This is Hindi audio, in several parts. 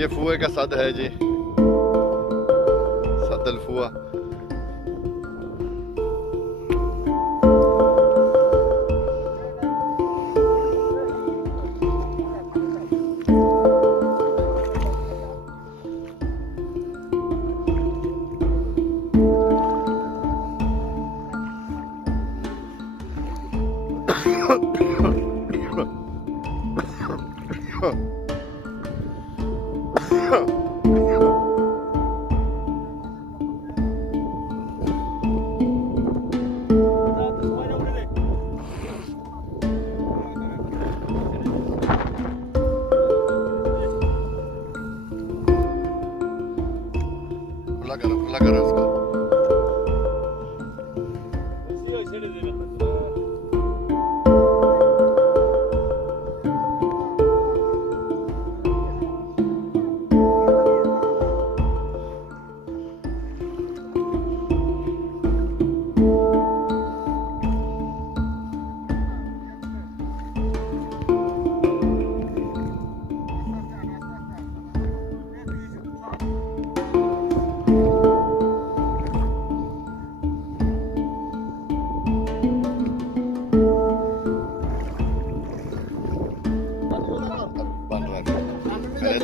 ये फुए का सद है जी, सदल फुआ। खुला करो इसको।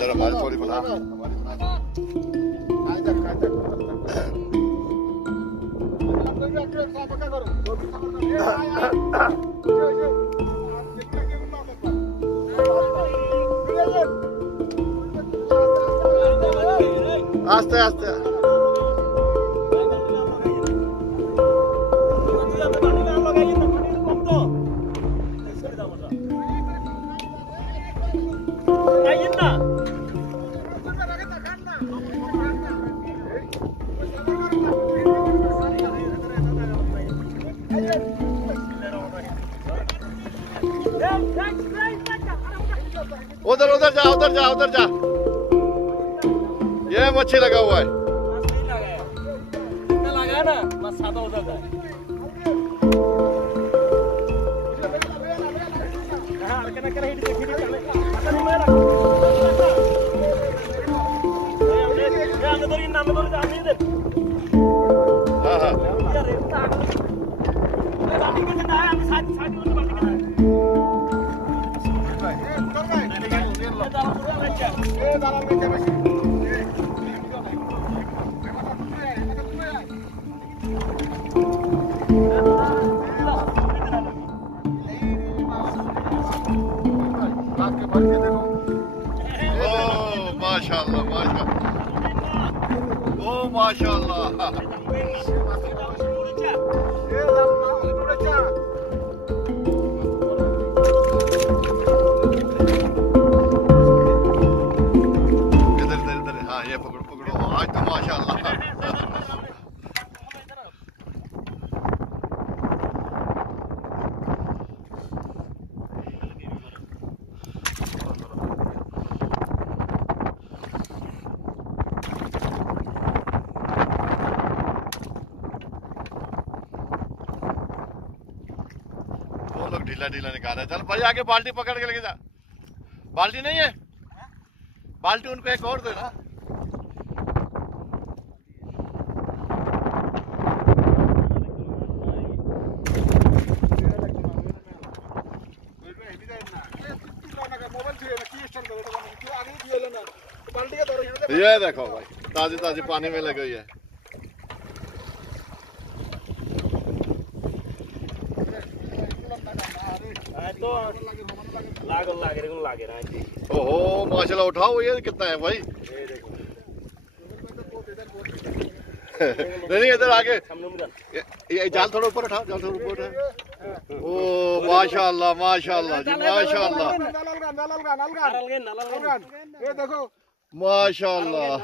हमारी थोड़ी बना आस्ते आस्ते उधर उधर जा उधर जा उधर जा। ये मच्छी लगा हुआ है। लगा ना बस सादा उधर जा। माशाअल्लाह माशाअल्लाह ओ माशाअल्लाह। इधर इधर इधर हाँ ये पकड़ो पकड़ो आज तो माशाअल्लाह। लोग ढीला ढीला निकाल रहे। चल भाई आगे बाल्टी पकड़ के लेके जा। बाल्टी नहीं है, बाल्टी उनको एक और दे ना। ये देखो भाई ताजी ताजी पानी में लगी हुई है। तो लागे ओहो माशाल्लाह उठाओ। ये कितना है भाई? नहीं इधर आगे ये जाल थोड़ा ऊपर उठाओ, जाल थोड़ा ऊपर उठाओ। ओ माशाल्लाह माशाल्लाह जी माशाल्लाह ये देखो माशाल्लाह।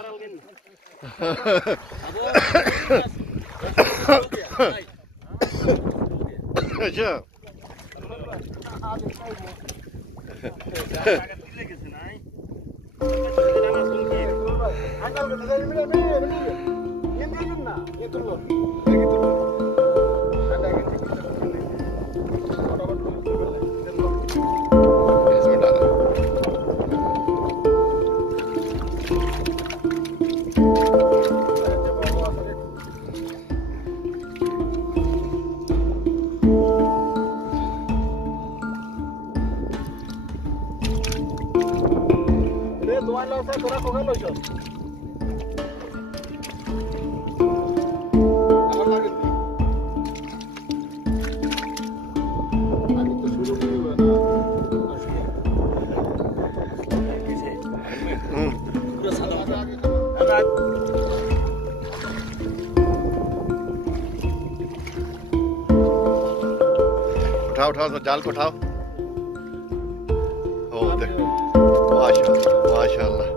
अच्छा उठाओ उठाओ तो जाल को उठाओ। ओ देखो माशाल्लाह माशाल्लाह।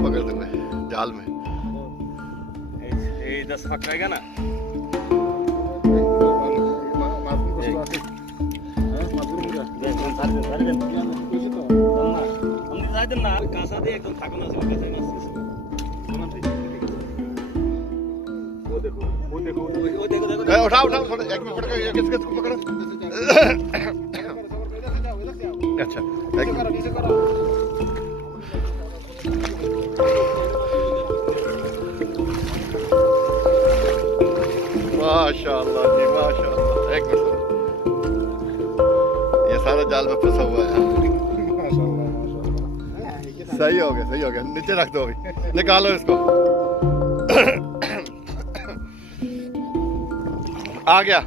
पकड़ देना जाल में 10 पकड़ेगा ना। उठाओ उठाओ थोड़ा एक मिनट पकड़ो किसको पकड़ो। अच्छा माशाल्लाह जी माशाल्लाह। एक मिनट ये सारा जाल में फंसा हुआ है। सही हो गया नीचे रख दो अभी निकालो इसको। आ गया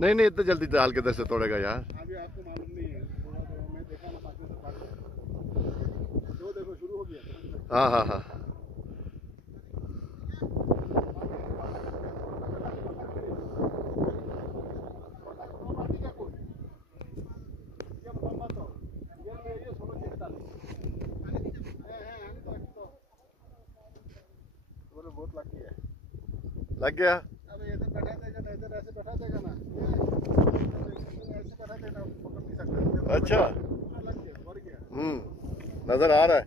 नहीं नहीं इतना जल्दी जाल किधर से तोड़ेगा यार। अभी आपको मालूम नहीं है, मैं देखा ना पाकिस्तान से जो देखो शुरू हो गया। हाँ हाँ हाँ लग गया। अब ये तो बैठा देगा ना, इधर ऐसे बैठा देगा ना, ऐसे बैठा देगा, पकड़ नहीं सकते। अच्छा लग गया, बढ़ गया। नजर आ रहा है।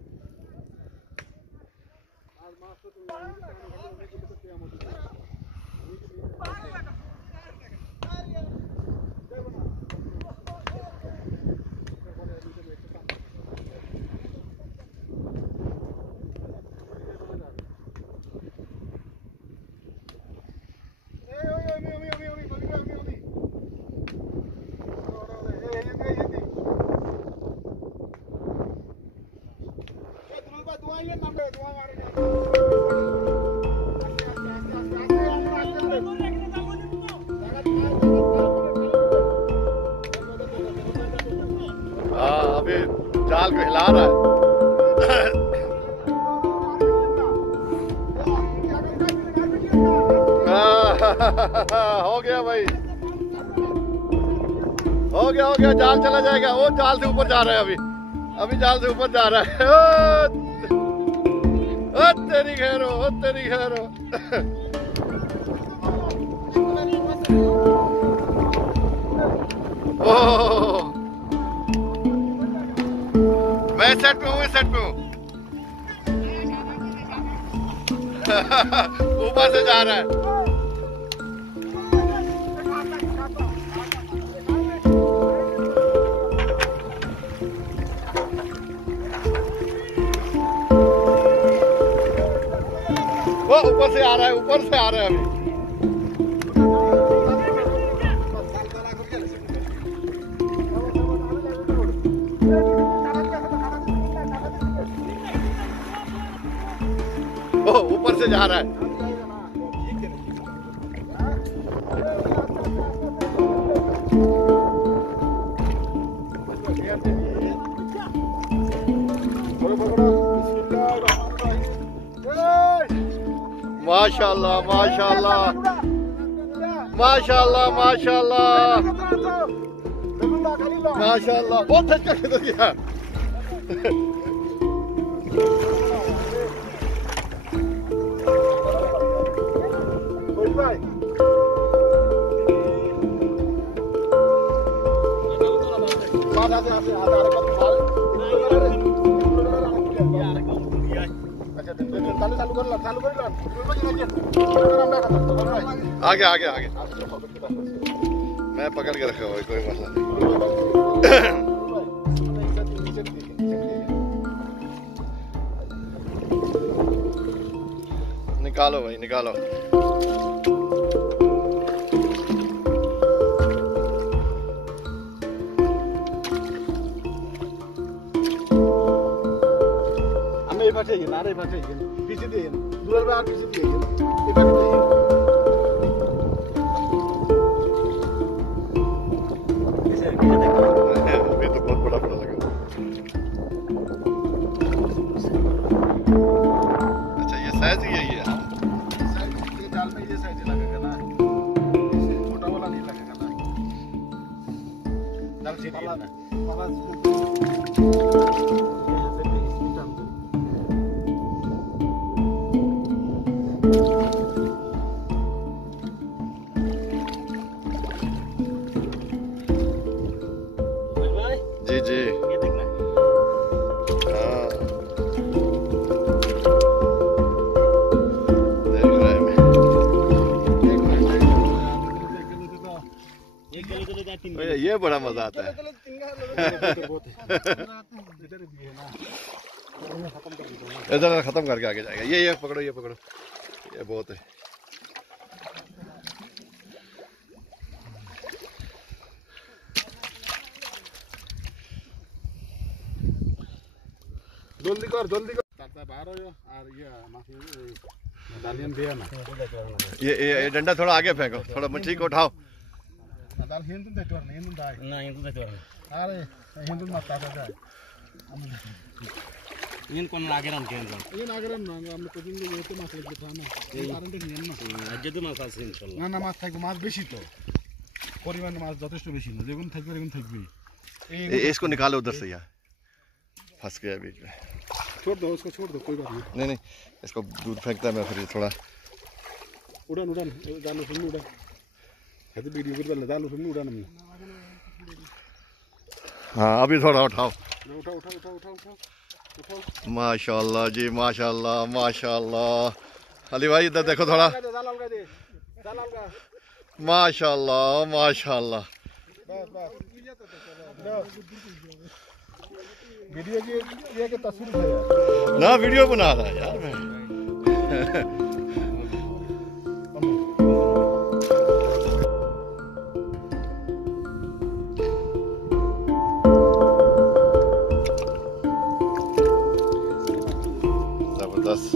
आज माफ तो तुम होने के लिए तो क्या मौजूद है। अभी जाल को हिला रहा है। हो गया भाई, हो गया जाल चला जाएगा। वो जाल से ऊपर जा रहा है अभी जाल से ऊपर जा रहा है। ओ तेरी खैर हो, तेरी खैर हो। मैं मैं सेट पे हूँ, सेट पे हूँ। ऊपर से जा रहा है। वो ऊपर से आ रहा है, ऊपर से आ रहा है अभी। वो ऊपर से जा रहा है। माशाल्लाह माशाल्लाह माशाल्लाह माशाल्लाह माशाल्लाह, बहुत अच्छा खेल गया। आगे आगे आगे, मैं पकड़ के रखा हुआ, कोई मसला नहीं। निकालो भाई निकालो। पीछे दिए दूर पे, पीछे दिए अभी तो बहुत बड़ा बड़ा लगा। अच्छा ये साइज ही है, ये जाल में ये साइज लगेगा ना, छोटा वाला नहीं लगेगा ना। जाल सीधी है ना। जी जी, ये देखना। हाँ देख रहा है मैं। ये बड़ा मजा आता है। इधर खत्म करके आगे जाएगा। ये पकड़ो, ये पकड़ो, ये बहुत है। जल्दी कर बाहर हो जाओ। और ये डंडा थोड़ा आगे फेंको, थोड़ा मछली को उठाओ। इसको निकालो उधर से, यार फंस गया बीच में। छोड़ दो उसको, छोड़ दो, कोई बात नहीं। नहीं इसको दूर फेंकता है मैं, फिर थोड़ा उड़ान डालो, सुन उड़ान है तो वीडियो कर डालो, सुन उड़ान में। हाँ अभी थोड़ा उठाओ। माशाल्लाह जी, माशाल्लाह माशाल्लाह। अली भाई इधर देखो थोड़ा। माशाल्लाह माशाल्लाह। वीडियो की तस्वीर है ना, वीडियो बना रहा है यार मैं। जबरदस्त।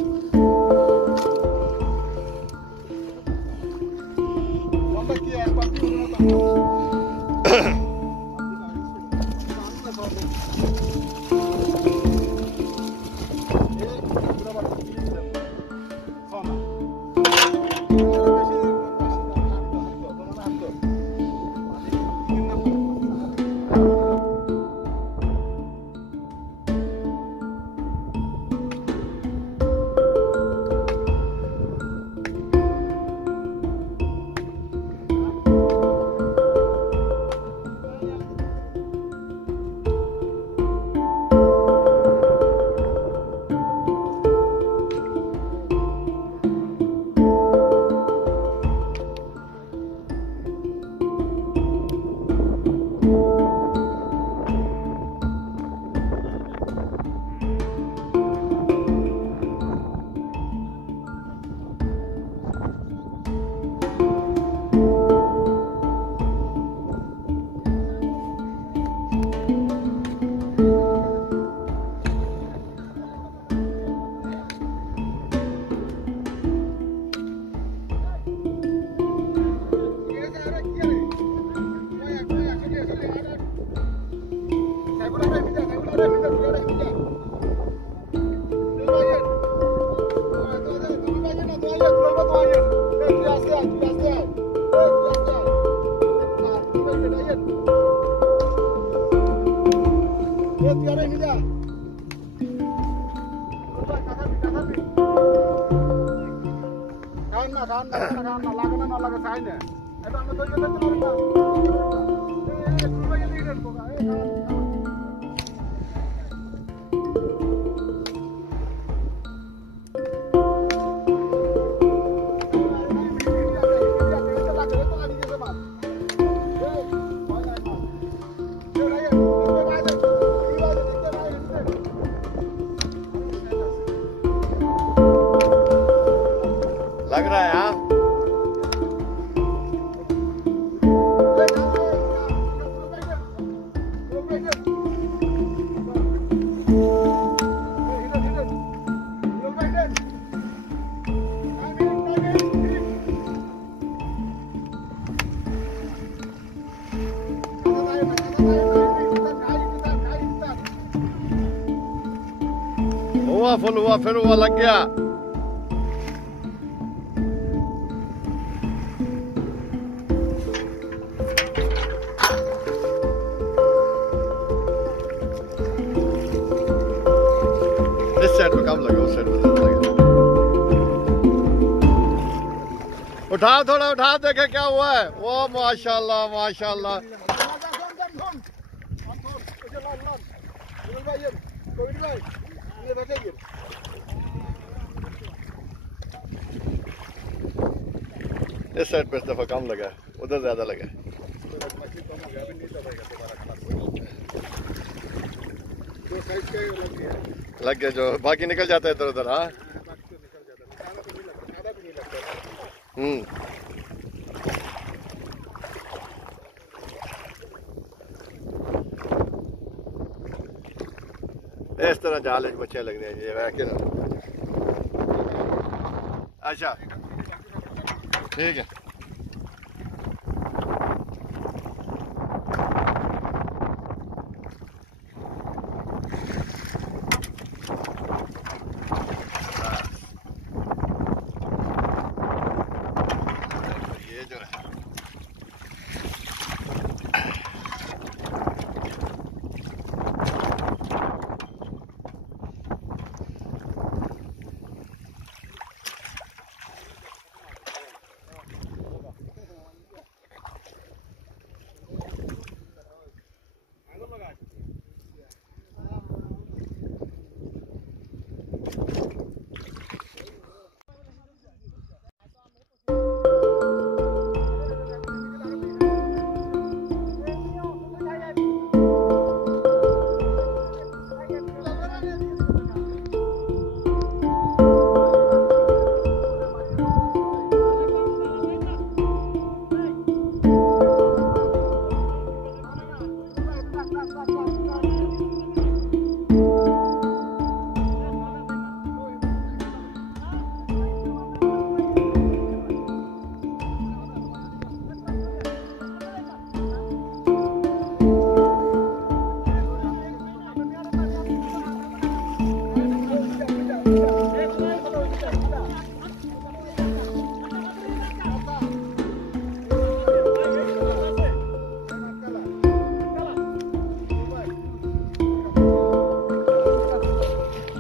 लग रहा है हाँ। हुआ फुल हुआ, फिर हुआ, लग गया। इस साइड पे कम लगा, उस साइड पे ज्यादा लगा। उठाओ थोड़ा, उठाओ, देखे क्या हुआ है। वो माशाल्लाह माशाल्लाह। इस साइड पे इस दफा कम लगा, उधर ज्यादा लगा। लग गया, जो बाकी निकल जाता है इधर उधर। हाँ इस तरह जाल बच्चे लगने चाहिए। अच्छा ठीक है। ये जो है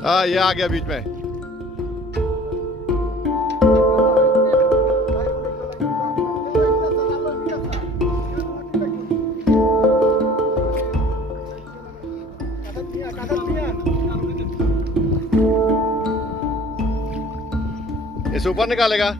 हाँ, ये आ गया बीच में। इसे ऊपर निकालेगा।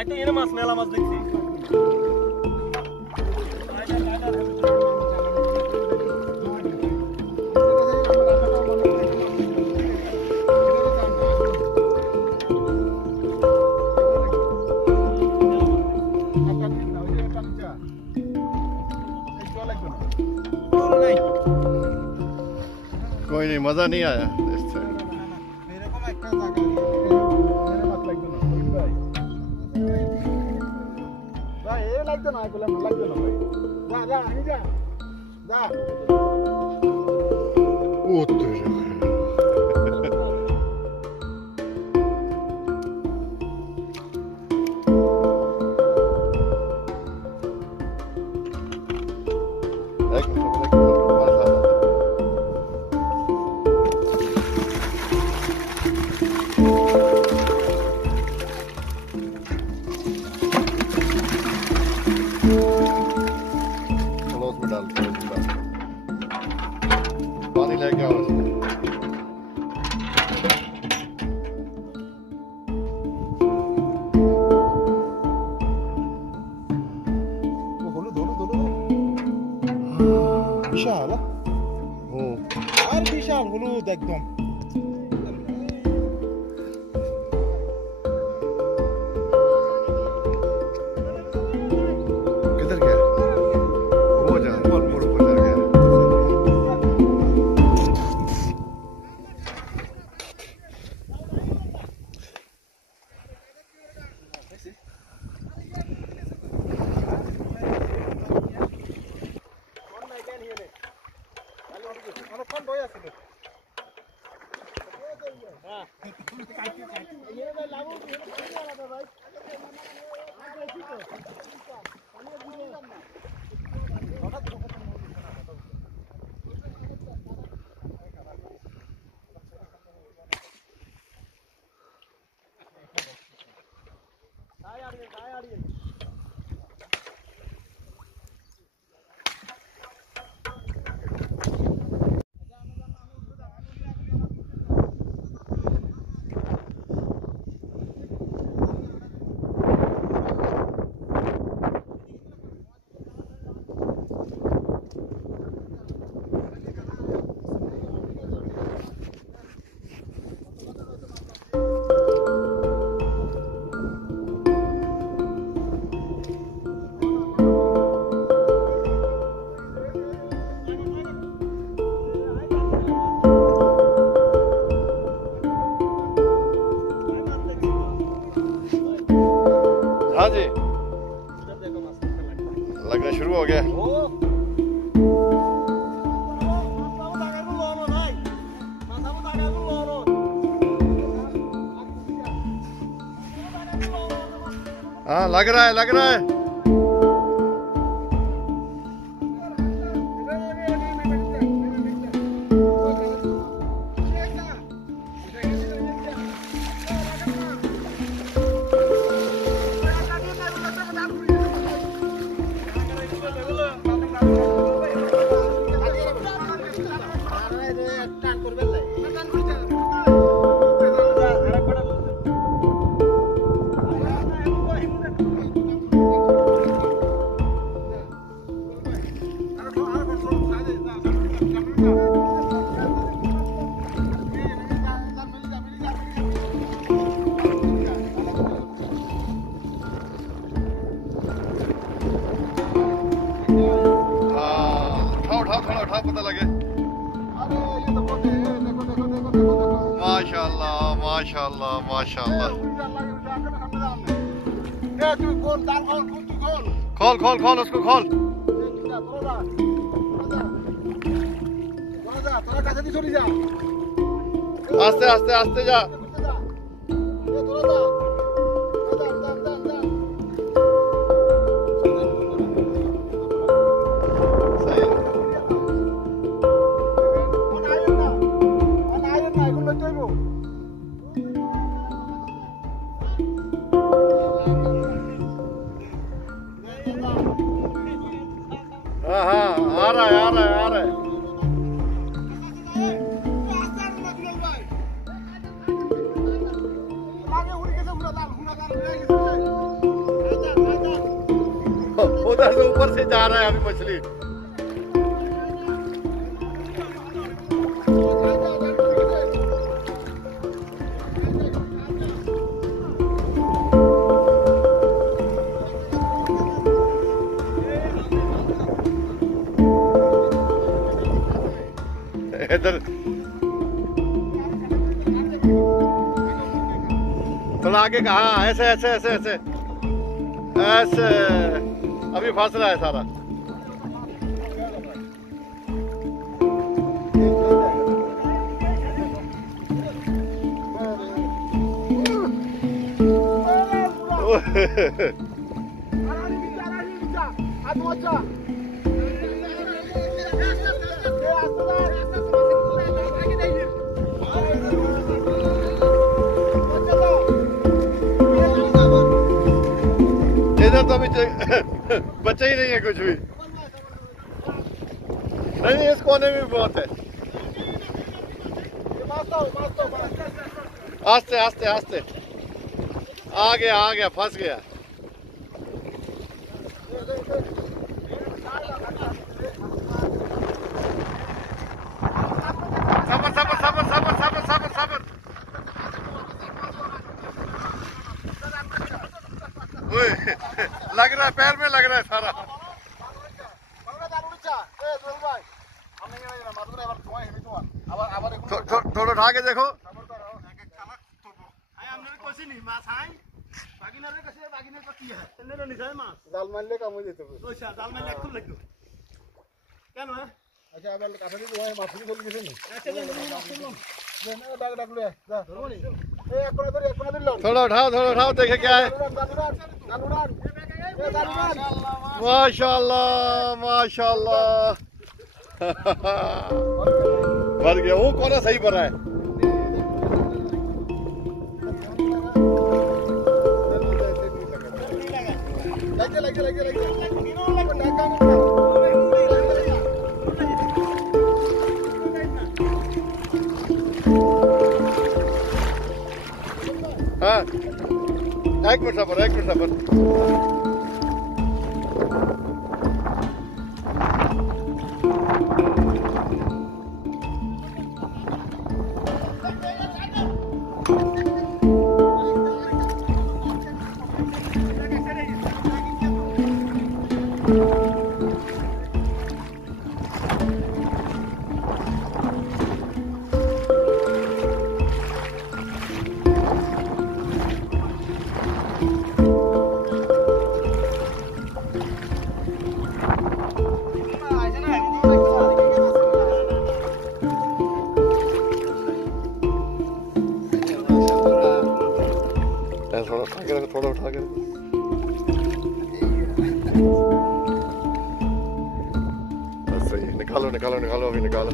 तो ये ना मास मेला मास देखी कोई नहीं, मजा नहीं आया। पानी लेके आओ उसमें। বিশাল আর বিশাল হলুদ একদম। किधर गया? वो जा ऊपर जा गया। हाँ जी, लगना शुरू हो गया। हाँ लग रहा है, लग रहा है। उठाओ पता लगे। माशाल्लाह माशाल्लाह माशाल्लाह। खोल खोल खोल उसको खोल। आस्ते आस्ते आस्ते जा। हाँ हाँ आ रहा है आ रहा है आ रहा है। उधर से ऊपर से जा रहा है अभी मछली। इधर थोड़ा आगे का, हाँ ऐसे ऐसे ऐसे ऐसे ऐसे, अभी फंस रहा है सारा। इधर तो अभी बच्चे ही नहीं है कुछ भी। नहीं, इस कोने में भी बहुत है। आस्ते आस्ते आस्ते, आ गया फंस गया। सबर सबर सबर सबर सबर सबर सबर। लग रहा है, पैर में लग रहा है सारा। थोड़ा उठा के देखो। थोड़ा उठाओ देखे क्या है। माशाल्लाह माशाल्लाह। भर गया, वो कोना सही भरा है। हाँ, एक मिनट सबर। थोड़ा उठा के सही है। निकालो अभी निकालो।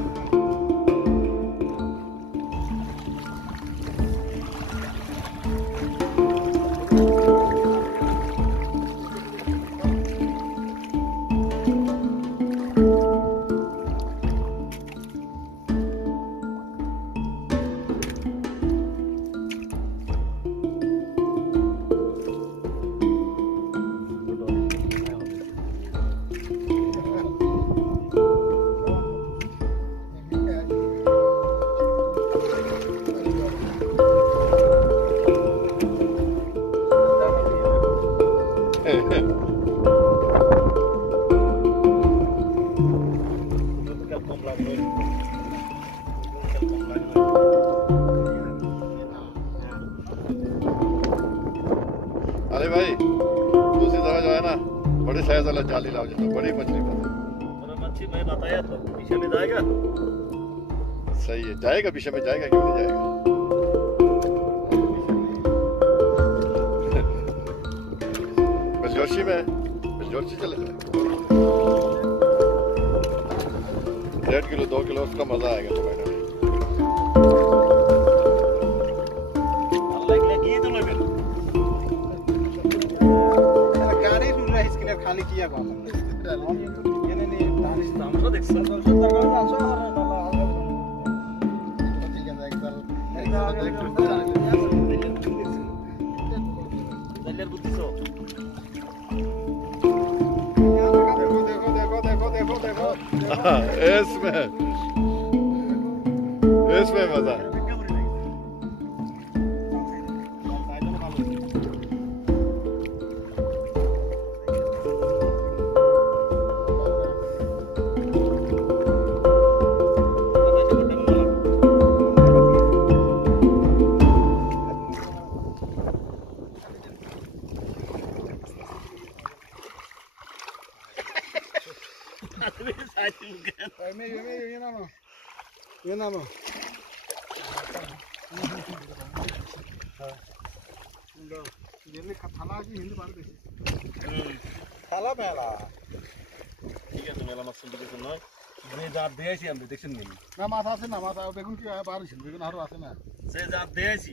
अरे भाई, दूसरी तरह जो है ना, बड़ी साइज वाला जाली लाओ, जिसमें बड़ी मछली मच्छी मैं बताया तो पीछे में जाएगा। सही है, जाएगा पीछे में, जाएगा क्यों नहीं जाएगा। बिलजोशी चले जाए, 1.5 किलो 2 किलो उसका मजा आएगा तो मैंने। खाली किया इसमें मजा है। নামো থালা কি হিন্দু পারবে থালা মেলা ঠিক আছে মেলা মাছ শুনতে কিছু নয় যা দিয়েছি আমি দেখছেন নি না মাছ আছে না মাছ বেগুন কি বার হয়েছিল বেগুন আরো আছে না সে যা দিয়েছি